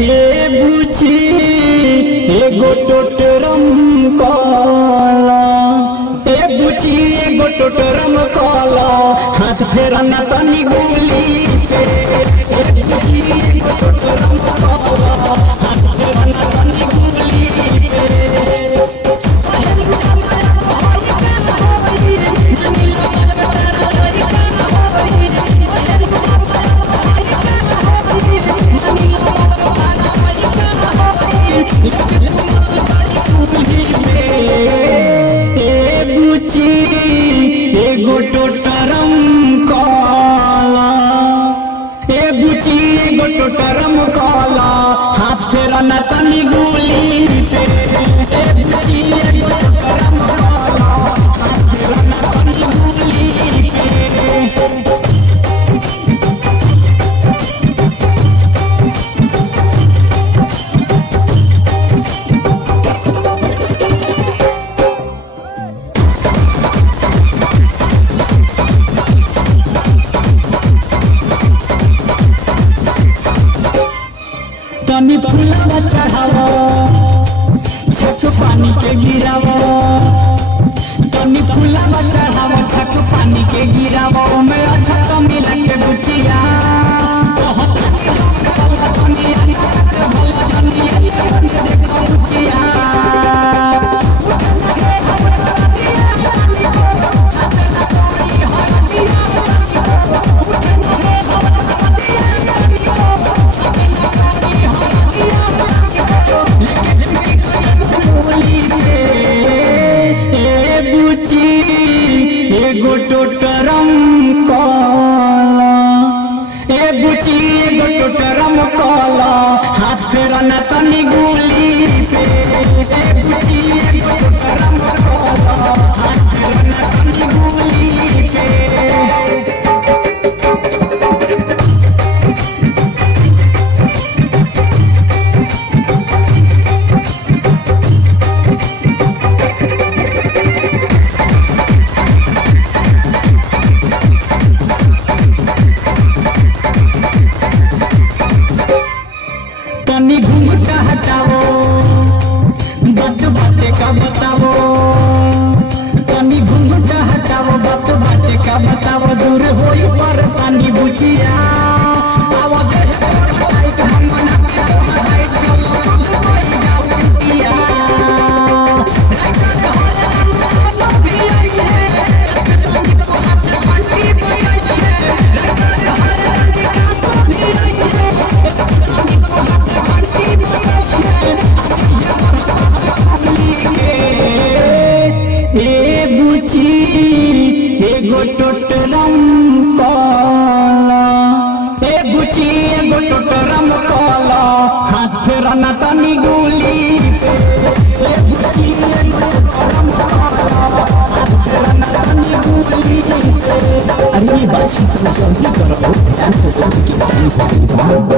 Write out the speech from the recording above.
ए बुची एगो टोटरम काला, ए बुची एगो टोटरम काला, हाथ फेरा न तनी गोली पे। ए बुची एगो टोटरम काला, हाथ फेरा न तनी गोली पे। एगो टोटरम काला, ए बुची एगो टोटरम काला, हाथ फेरा न तनी गोली पे। ए बुची एगो टोटरम काला, हाथ फेरा न तनी गोली पे। तनी फुलावा चढ़ावा, छक पानी के गिरावा, तनी फुलावा चढ़ावा, छक पानी के गिरावा, में अच्छा तो मिला के बुचिया। एगो टोटरम काला, ए बुची एगो टोटरम काला, हाथ फेरा न तनी गोली पे। ए बुची एगो टोटरम काला, हाथ फेरा न तनी गोली पे। तनी घूंघटा हटाओ, बात बाते का बताओ, तनी घूंघटा हटाओ, बात बाते का बताओ, दूर होई परेशानी बुचिया। आवा देह पर हटाई के हम मना के हटाई चलो कोई जाओ बुचिया। ए बुची एगो टोटरम काला, ए बुची एगो टोटरम काला, हाथ फेरा न तनी गोली पे। ए बुची एगो टोटरम काला, हाथ फेरा न तनी गोली पे। अरे ये बात सुन के करो, ध्यान से सुन के